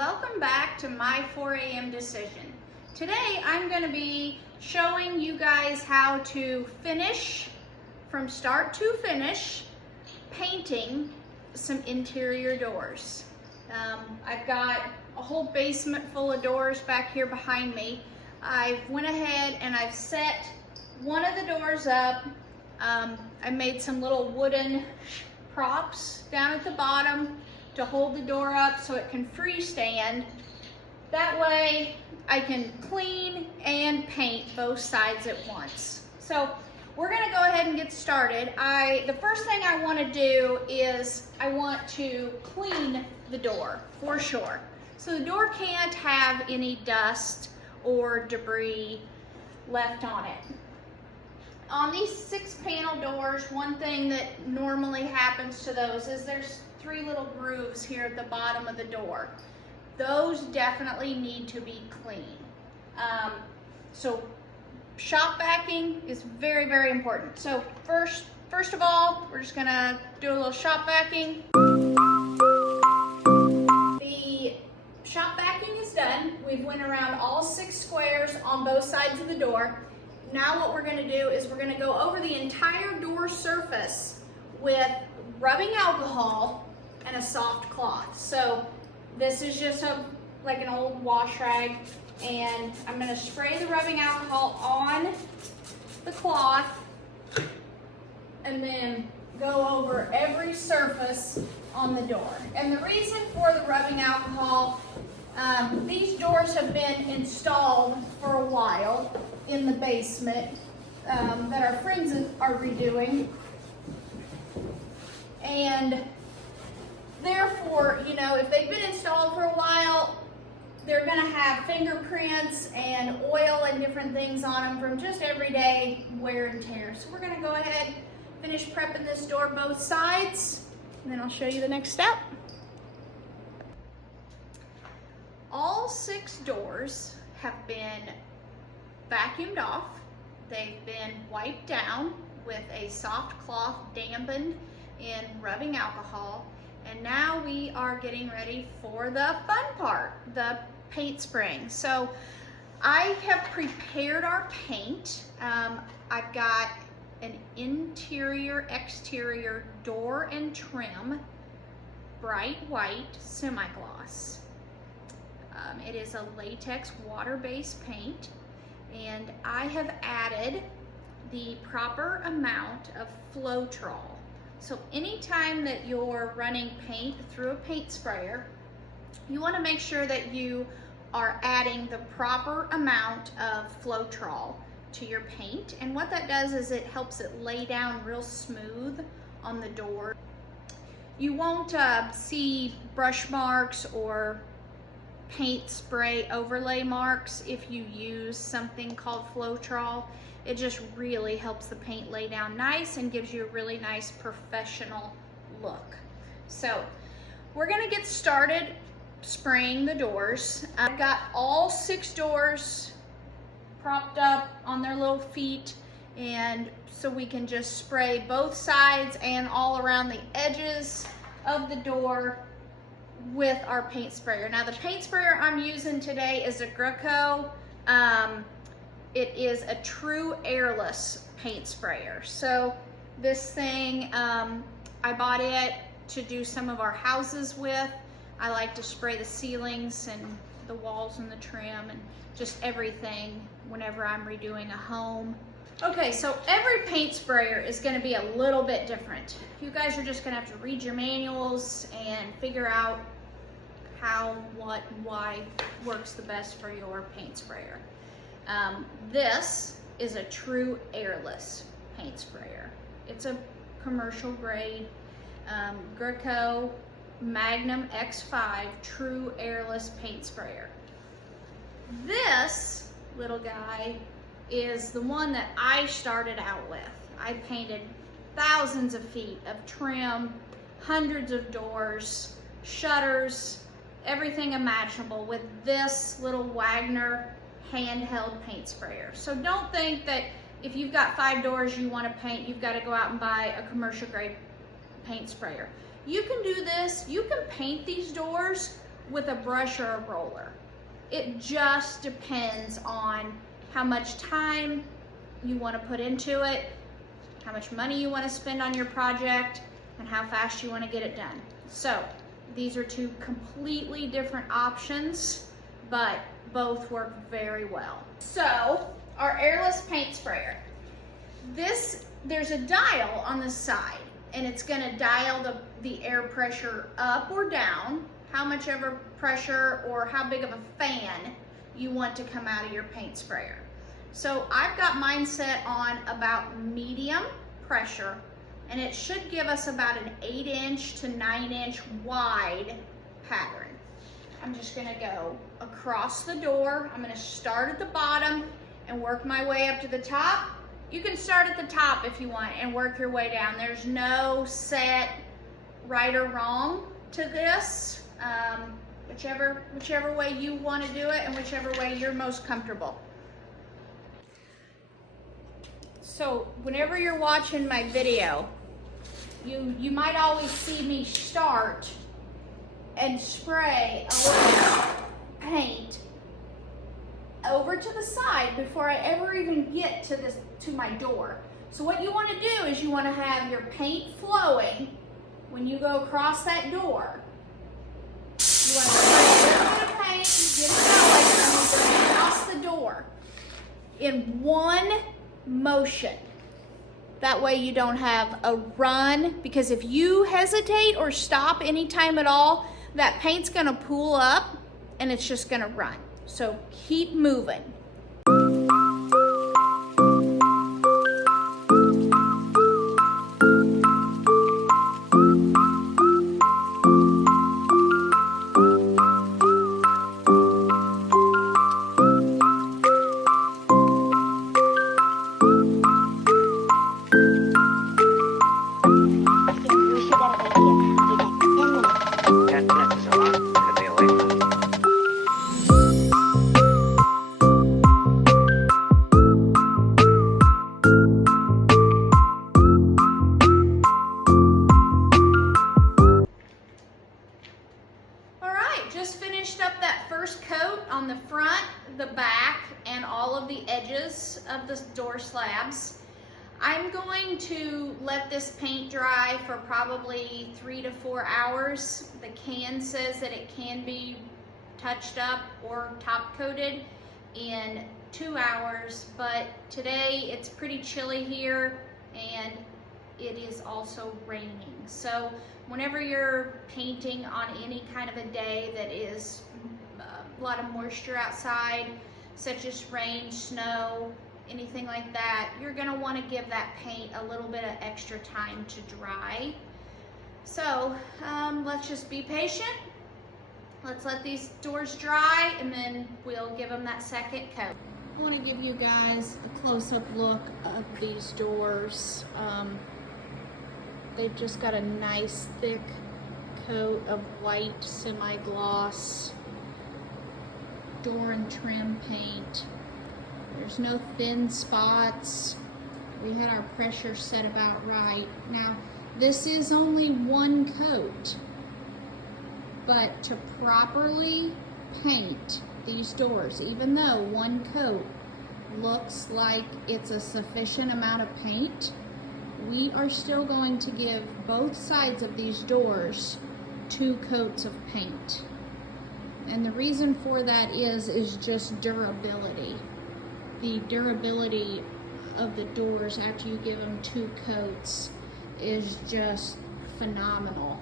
welcome back to my 4 a.m. decision. Today I'm going to be showing you guys how to finish, from start to finish, painting some interior doors. I've got a whole basement full of doors back here behind me. I went ahead and I've set one of the doors up. I made some little wooden props down at the bottom to hold the door up so it can freestand. That way I can clean and paint both sides at once. So we're gonna go ahead and get started. The first thing I want to do is I want to clean the door for sure. So the door can't have any dust or debris left on it. On these 6-panel doors, one thing that normally happens to those is there's 3 little grooves here at the bottom of the door. Those definitely need to be clean. So shop vacuuming is very, very important. So first of all, we're just gonna do a little shop vacuuming. The shop vacuuming is done. We've went around all 6 squares on both sides of the door. Now what we're gonna do is we're gonna go over the entire door surface with rubbing alcohol and a soft cloth. So this is just like an old wash rag, and I'm gonna spray the rubbing alcohol on the cloth and then go over every surface on the door. And the reason for the rubbing alcohol, these doors have been installed for a while in the basement that our friends are redoing, and therefore, you know, if they've been installed for a while, they're gonna have fingerprints and oil and different things on them from just everyday wear and tear. So we're gonna go ahead, finish prepping this door both sides, and then I'll show you the next step. All 6 doors have been vacuumed off. They've been wiped down with a soft cloth dampened in rubbing alcohol. And now we are getting ready for the fun part, the paint spraying. So I have prepared our paint. I've got an interior, exterior door and trim, bright white semi-gloss. It is a latex water-based paint, and I have added the proper amount of Floetrol. So anytime that you're running paint through a paint sprayer, you want to make sure that you are adding the proper amount of Floetrol to your paint. And what that does is it helps it lay down real smooth on the door. You won't see brush marks or paint spray overlay marks if you use something called Floetrol. It just really helps the paint lay down nice and gives you a really nice professional look. So we're gonna get started spraying the doors. I've got all 6 doors propped up on their little feet, and so we can just spray both sides and all around the edges of the door with our paint sprayer. Now the paint sprayer I'm using today is a Greco. It is a true airless paint sprayer. So this thing, I bought it to do some of our houses with. I like to spray the ceilings and the walls and the trim and just everything whenever I'm redoing a home. Okay, so every paint sprayer is gonna be a little bit different. You guys are just gonna have to read your manuals and figure out how, what, and why works the best for your paint sprayer. This is a true airless paint sprayer. It's a commercial grade Greco Magnum X5 true airless paint sprayer. This little guy is the one that I started out with. I painted thousands of feet of trim, hundreds of doors, shutters, everything imaginable with this little Wagner handheld paint sprayer. So don't think that if you've got 5 doors you want to paint, you've got to go out and buy a commercial grade paint sprayer. You can do this, you can paint these doors with a brush or a roller. It just depends on how much time you want to put into it, how much money you want to spend on your project, and how fast you want to get it done. So these are two completely different options, but both work very well. So our airless paint sprayer. There's a dial on the side, and it's going to dial the air pressure up or down, how much ever pressure or how big of a fan you want to come out of your paint sprayer. So I've got mine set on about medium pressure, and it should give us about an 8-inch to 9-inch wide pattern. I'm just gonna go across the door. I'm gonna start at the bottom and work my way up to the top. You can start at the top if you want and work your way down. There's no set right or wrong to this. Whichever way you want to do it and whichever way you're most comfortable. So whenever you're watching my video, you might always see me start and spray a little paint over to the side before I ever even get to my door. So what you want to do is you want to have your paint flowing when you go across that door. You want to spray a little bit of paint, get it going, and then go across the door in one motion. That way you don't have a run, because if you hesitate or stop anytime at all, that paint's gonna pool up and it's just gonna run. So keep moving. On the front, the back, and all of the edges of the door slabs. I'm going to let this paint dry for probably 3 to 4 hours. The can says that it can be touched up or top coated in 2 hours, but today it's pretty chilly here and it is also raining. So whenever you're painting on any kind of a day that is a lot of moisture outside, such as rain, snow, anything like that, you're gonna want to give that paint a little bit of extra time to dry. So let's just be patient. Let's let these doors dry and then we'll give them that second coat. I want to give you guys a close-up look of these doors. They've just got a nice thick coat of white semi-gloss door and trim paint. There's no thin spots. We had our pressure set about right. Now, this is only one coat, but to properly paint these doors, even though one coat looks like it's a sufficient amount of paint, we are still going to give both sides of these doors 2 coats of paint. And the reason for that is just durability. The durability of the doors after you give them 2 coats is just phenomenal.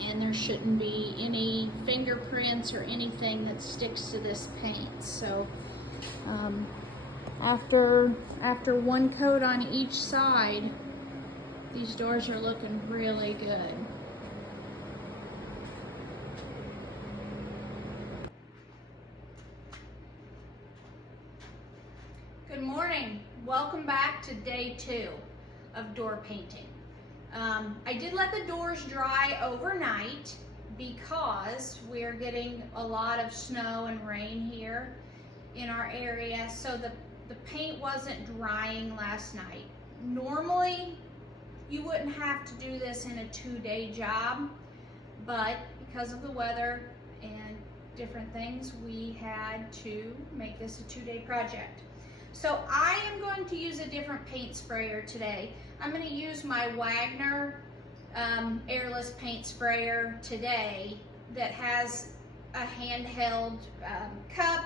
And there shouldn't be any fingerprints or anything that sticks to this paint. So after 1 coat on each side, these doors are looking really good. Good morning. Welcome back to day 2 of door painting. I did let the doors dry overnight because we're getting a lot of snow and rain here in our area, so the paint wasn't drying last night. Normally, you wouldn't have to do this in a 2-day job, but because of the weather, different things, we had to make this a 2-day project. So I am going to use a different paint sprayer today. I'm going to use my Wagner airless paint sprayer today that has a handheld cup.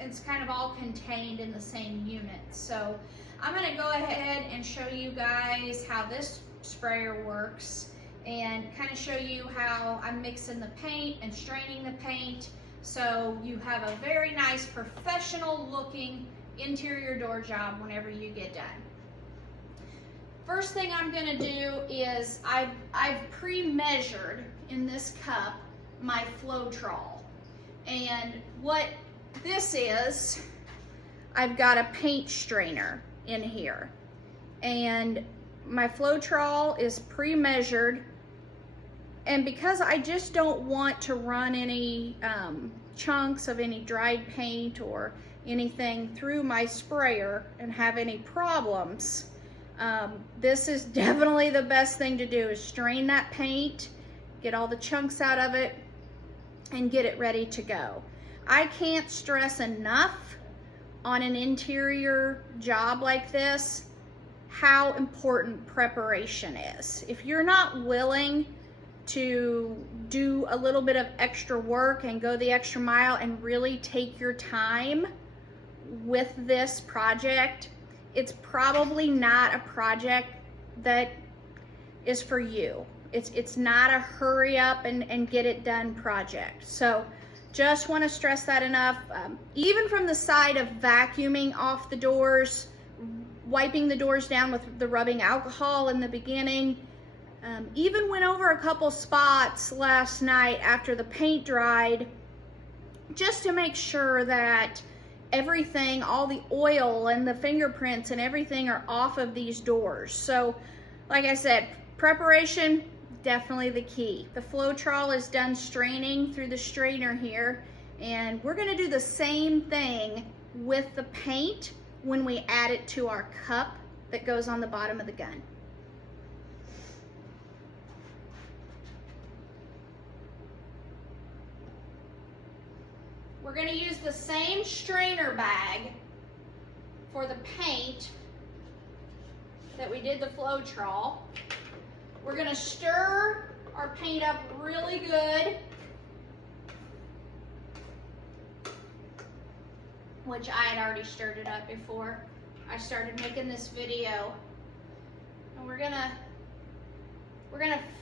It's kind of all contained in the same unit. So I'm going to go ahead and show you guys how this sprayer works and kind of show you how I'm mixing the paint and straining the paint so you have a very nice professional looking interior door job whenever you get done. First thing I'm going to do is I've pre-measured in this cup my Floetrol, and what this is, I've got a paint strainer in here, and my Floetrol is pre-measured, and because I just don't want to run any chunks of any dried paint or anything through my sprayer and have any problems, this is definitely the best thing to do, is strain that paint, get all the chunks out of it, and get it ready to go. I can't stress enough on an interior job like this how important preparation is. If you're not willing to do a little bit of extra work and go the extra mile and really take your time with this project, it's probably not a project that is for you. It's not a hurry up and get it done project. So just want to stress that enough. Even from the side of vacuuming off the doors, wiping the doors down with the rubbing alcohol in the beginning, even went over a couple spots last night after the paint dried, just to make sure that everything, all the oil and the fingerprints and everything are off of these doors. So like I said, preparation, definitely the key. The Floetrol is done straining through the strainer here, and we're going to do the same thing with the paint when we add it to our cup that goes on the bottom of the gun. We're going to use the same strainer bag for the paint that we did the Floetrol. We're going to stir our paint up really good, which I had already stirred it up before I started making this video. And we're gonna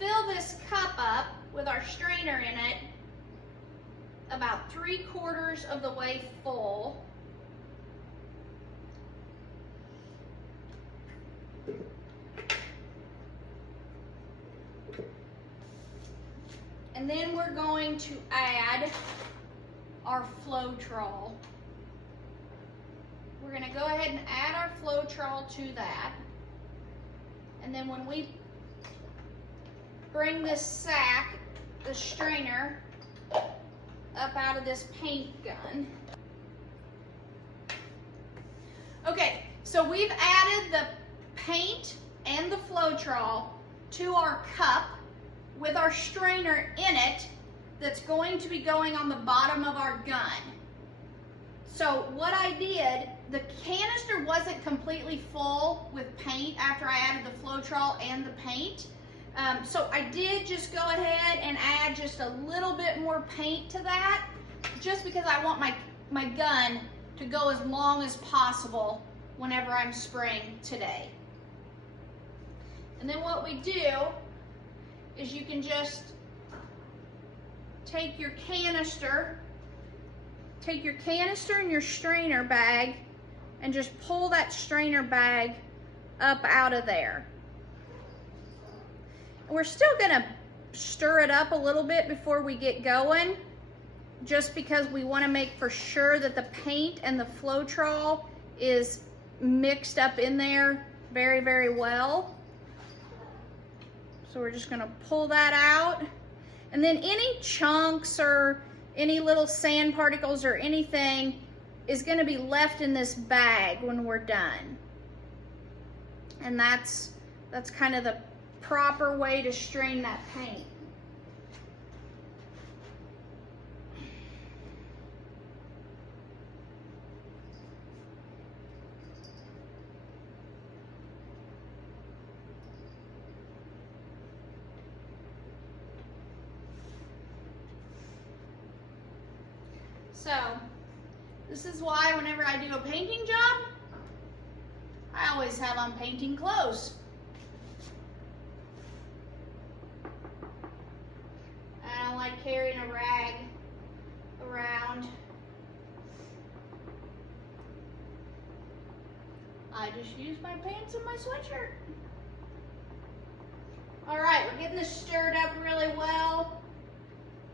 fill this cup up with our strainer in it about 3/4 of the way full. And then we're going to add our Floetrol. We're going to go ahead and add our Floetrol to that. And then when we bring this sack, the strainer, up out of this paint gun. Okay, so we've added the paint and the Floetrol to our cup with our strainer in it that's going to be going on the bottom of our gun. So what I did, the canister wasn't completely full with paint after I added the Floetrol and the paint. So I did just go ahead and add just a little bit more paint to that, just because I want my gun to go as long as possible whenever I'm spraying today. And then what we do is you can just take your canister and your strainer bag and just pull that strainer bag up out of there. We're still gonna stir it up a little bit before we get going, just because we wanna make for sure that the paint and the Floetrol is mixed up in there very, very well. So we're just gonna pull that out. And then any chunks or any little sand particles or anything is gonna be left in this bag when we're done. And that's kind of the proper way to strain that paint. So, this is why whenever I do a painting job, I always have on painting clothes. I don't like carrying a rag around. I just use my pants and my sweatshirt. All right, we're getting this stirred up really well.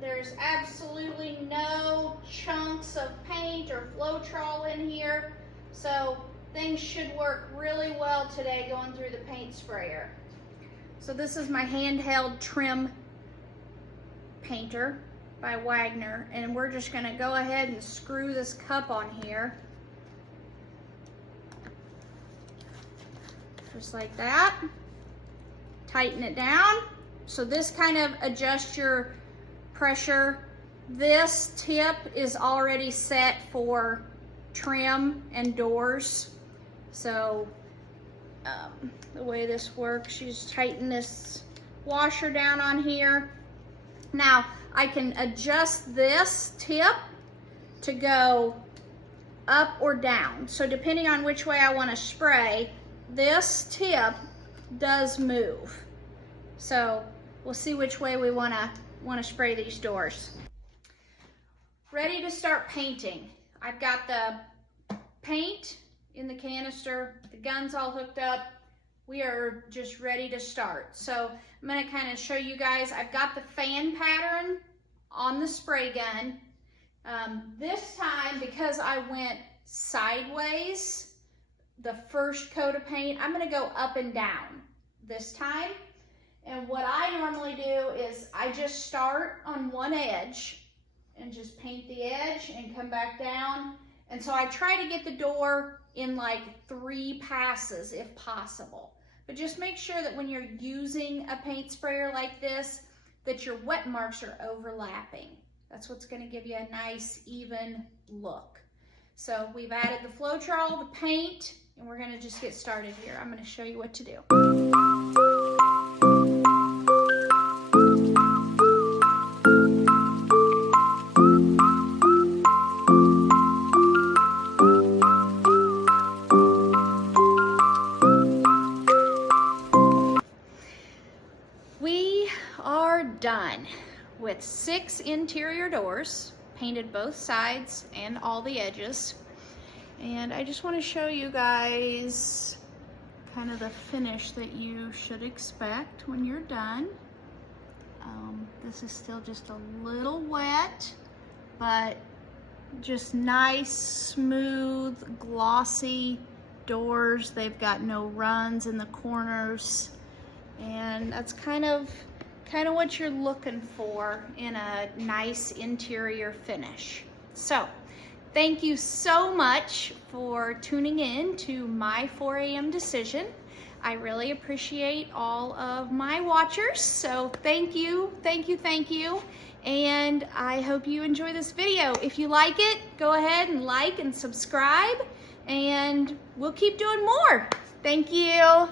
There's absolutely no chunks of paint or Floetrol in here, so things should work really well today going through the paint sprayer. So this is my handheld trim painter by Wagner, and we're just gonna go ahead and screw this cup on here. Just like that. Tighten it down. So this kind of adjusts your pressure. This tip is already set for trim and doors. So the way this works, you just tighten this washer down on here. Now I can adjust this tip to go up or down. So depending on which way I want to spray, this tip does move. So we'll see which way we want to spray these doors. Ready to start painting. I've got the paint in the canister, the gun's all hooked up. We are just ready to start. So I'm going to kind of show you guys. I've got the fan pattern on the spray gun. This time, because I went sideways, the first coat of paint, I'm going to go up and down this time. And what I normally do is I just start on one edge and just paint the edge and come back down. And so I try to get the door in like 3 passes if possible. But just make sure that when you're using a paint sprayer like this, that your wet marks are overlapping. That's what's going to give you a nice even look. So we've added the Floetrol, the paint, and we're going to just get started here. I'm going to show you what to do. We are done with 6 interior doors, painted both sides and all the edges. And I just want to show you guys kind of the finish that you should expect when you're done. This is still just a little wet, but just nice, smooth, glossy doors. They've got no runs in the corners. And that's kind of what you're looking for in a nice interior finish. So, thank you so much for tuning in to my 4 a.m. decision. I really appreciate all of my watchers. So thank you, thank you, thank you. And I hope you enjoy this video. If you like it, go ahead and like and subscribe, and we'll keep doing more. Thank you.